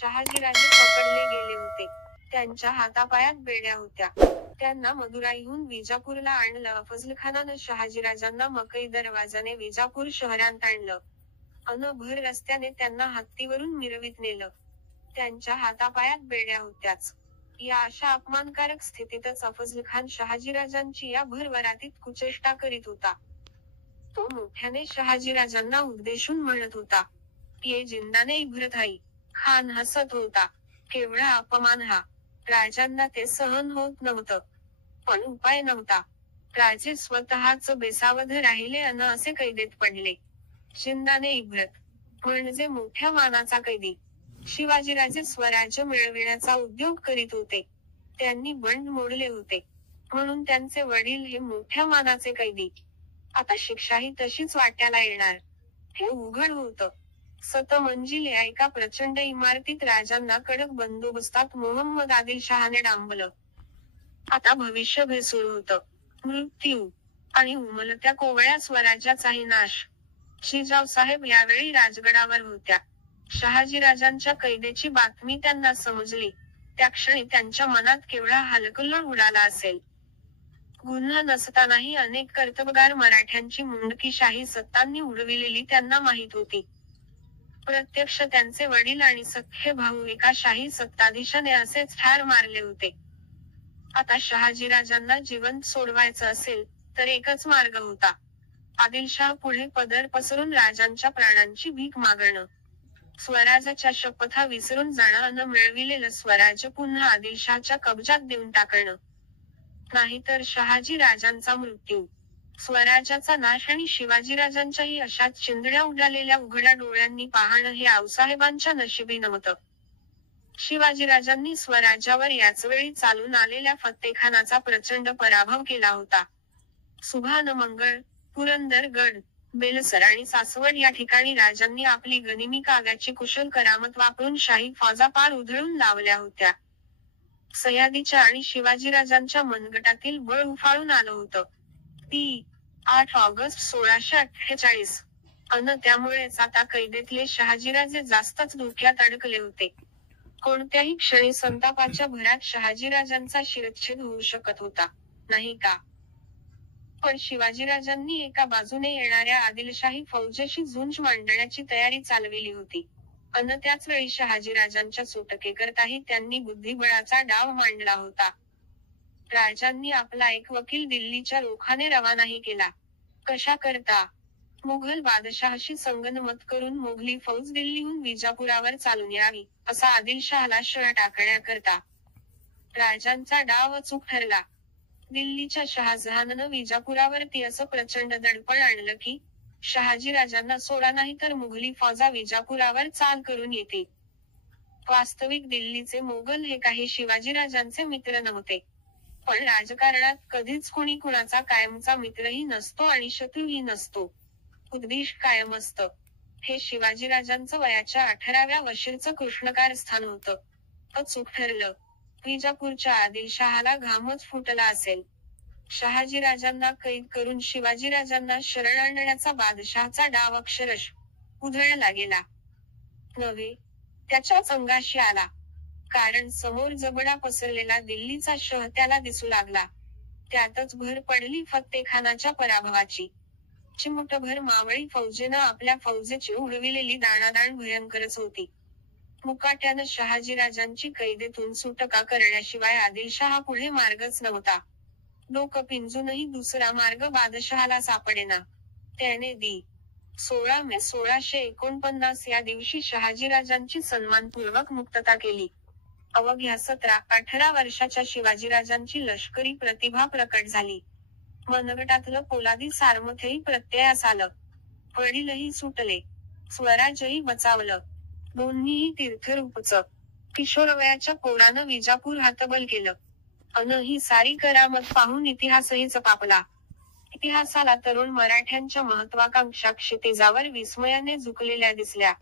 शहाजीराजे पकडले गेले होते. त्यांच्या हातापायात बेड्या होत्या. त्यांना मदुराईहून विजापूरला आणलं. अफजलखानानं शहाजीराजांना मकई दरवाजाने विजापूर शहरात आणलं. अन भर रस्त्याने त्यांना हत्तीवरून मिरवीत नेलं. त्यांच्या हातापायात बेड्या होत्याच. या अशा अपमानकारक स्थितीतच अफजलखान शहाजीराजांची या भरवरातीत कुचेष्टा करीत होता. तो मोठ्याने शहाजीराजांना उद्देशून म्हणत होता. ये जिंदाने इब्रत हाई. खान हसत होता. केवढा अपमान हा. राजांना ते सहन होत नव्हतं. पण उपाय नव्हता. राजे स्वतःच बेसावध राहिले अन असे कैदेत पडले. जिंदाने इब्रत म्हणजे मोठ्या मानाचा कैदी. शिवाजीराजे स्वराज्य मिळविण्याचा उद्योग करीत होते. त्यांनी बंड मोडले होते. म्हणून त्यांचे वडील हे मोठ्या मानाचे कैदी. आता शिक्षाही तशीच वाट्याला येणार. हे उघड होतं. सतमंजिले एका प्रचंड इमारतीत राजांना कडक बंदोबस्तात मोहम्मद आदिलशहाने डांबलं. आता भविष्य भेसूळ होतं. मृत्यू आणि उमलत्या कोवळ्या स्वराज्याचाही नाश. जिजाऊसाहेब यावेळी राजगडावर होत्या. शहाजीराजांच्या कैदेची बातमी त्यांना समजली. त्या क्षणी त्यांच्या मनात केवढा हलकल्लोळ उडाला असेल. गुन्हा नसतानाही अनेक कर्तबगार मराठ्यांची मुंडकीशाही सत्तांनी उडविलेली त्यांना माहीत होती. प्रत्यक्ष त्यांचे वडील आणि सख्खे भाऊ एका शाही सत्ताधीशाने असेच ठार मारले होते. आता शहाजीराजांना जिवंत सोडवायचं असेल, तर एकच मार्ग होता. आदिलशाह पुढे पदर पसरून राजांच्या प्राणांची भीक मागणं. स्वराज्याच्या शपथा विसरून जाणं अन मिळविलेलं स्वराज्य पुन्हा आदिलशाहच्या कब्जात देऊन टाकणं. नाहीतर शहाजी राजांचा मृत्यू, स्वराज्याचा नाश आणि शिवाजीराजांच्याही अशाच चिंधड्या उडालेल्या उघड्या डोळ्यांनी पाहणं हे आऊसाहेबांच्या नशिबी नव्हतं. शिवाजीराजांनी स्वराज्यावर याचवेळी चालून आलेल्या फत्तेखानाचा प्रचंड पराभव केला होता. सुभानमंगळ, पुरंदरगड, बेलसर आणि सासवड या ठिकाणी राजांनी आपली गनिमी काव्याची कुशल करामत वापरून शाही फौजा पार उधळून लावल्या होत्या. सयाजीच्या आणि शिवाजीराजांच्या मनगटातील बळ उफाळून आलं होतं. ती 8 ऑगस्ट 1648 अन त्यामुळेच आता कैदेतले शहाजीराजे जास्तच धोक्यात अडकले होते. कोणत्याही क्षणी संतापाच्या भरात शहाजीराजांचा शिरच्छेद होऊ शकत होता, नाही का? पण शिवाजीराजांनी एका बाजूने येणाऱ्या आदिलशाही फौजेशी झुंज मांडण्याची तयारी चालविली होती. अन त्याच वेळी शहाजीराजांच्या सुटकेकरताही त्यांनी बुद्धिबळाचा डाव मांडला होता. राजांनी आपला एक वकील दिल्लीच्या रोखाने रवानाही केला. कशा करता? मुघल बादशहाशी संगनमत करून मोघली फौज दिल्लीहून विजापुरावर चालून यावी, असा आदिलशहाला शर टाकण्याकरता. राजांचा डाव अचूक ठरला. दिल्लीच्या शहाजहाननं विजापुरावरती असं प्रचंड दडपण आणलं की, शहाजीराजांना सोडा नाही तर मुघली फौजा विजापुरावर चाल करून येते. वास्तविक दिल्लीचे मोगल हे काही शिवाजीराजांचे मित्र नव्हते. पण राजकारणात कधीच कुणी कुणाचा कायमचा मित्रही नसतो आणि शत्रूही नसतो. उद्दिष्ट कायम असतं. हे शिवाजीराजांचं वयाच्या 18व्या वर्षीचं कृष्णकारस्थान होतं. अचूक ठरलं. विजापूरच्या आदिलशहाला घामच फुटला असेल. शहाजीराजांना कैद करून शिवाजीराजांना शरण आणण्याचा बादशहाचा डाव अक्षरशः उधळला गेला नव्हे, त्याच्याच अंगाशी आला. कारण समोर जबडा पसरलेला दिल्लीचा शह त्याला दिसू लागला. त्यातच भर पडली फत्तेखानाच्या पराभवाची. चिमुटभर मावळी फौजेनं आपल्या फौजेची उडविलेली दाणादाण भयंकरच होती. मुकाट्यानं शहाजीराजांची कैदेतून सुटका करण्याशिवाय आदिलशहा पुढे मार्गच नव्हता. डोकं पिंजूनही दुसरा मार्ग बादशहाला सापडेना. त्याने दि. 16 मे 1649 या दिवशी शहाजीराजांची सन्मानपूर्वक मुक्तता केली. अवघ्या 17-18 वर्षाच्या शिवाजीराजांची लष्करी प्रतिभा प्रकट झाली. मनगटातलं पोलादी सामर्थ्यही प्रत्ययास आलं. वडीलही सुटले. स्वराज्यही बचावलं. दोन्हीही तीर्थरूपचं. किशोरवयाच्या पोरानं विजापूर हातबल केलं. अन ही सारी करामत पाहून इतिहासही चपापला. इतिहासाला तरुण मराठ्यांच्या महत्वाकांक्षा क्षितिजावर विस्मयाने झुकलेल्या दिसल्या.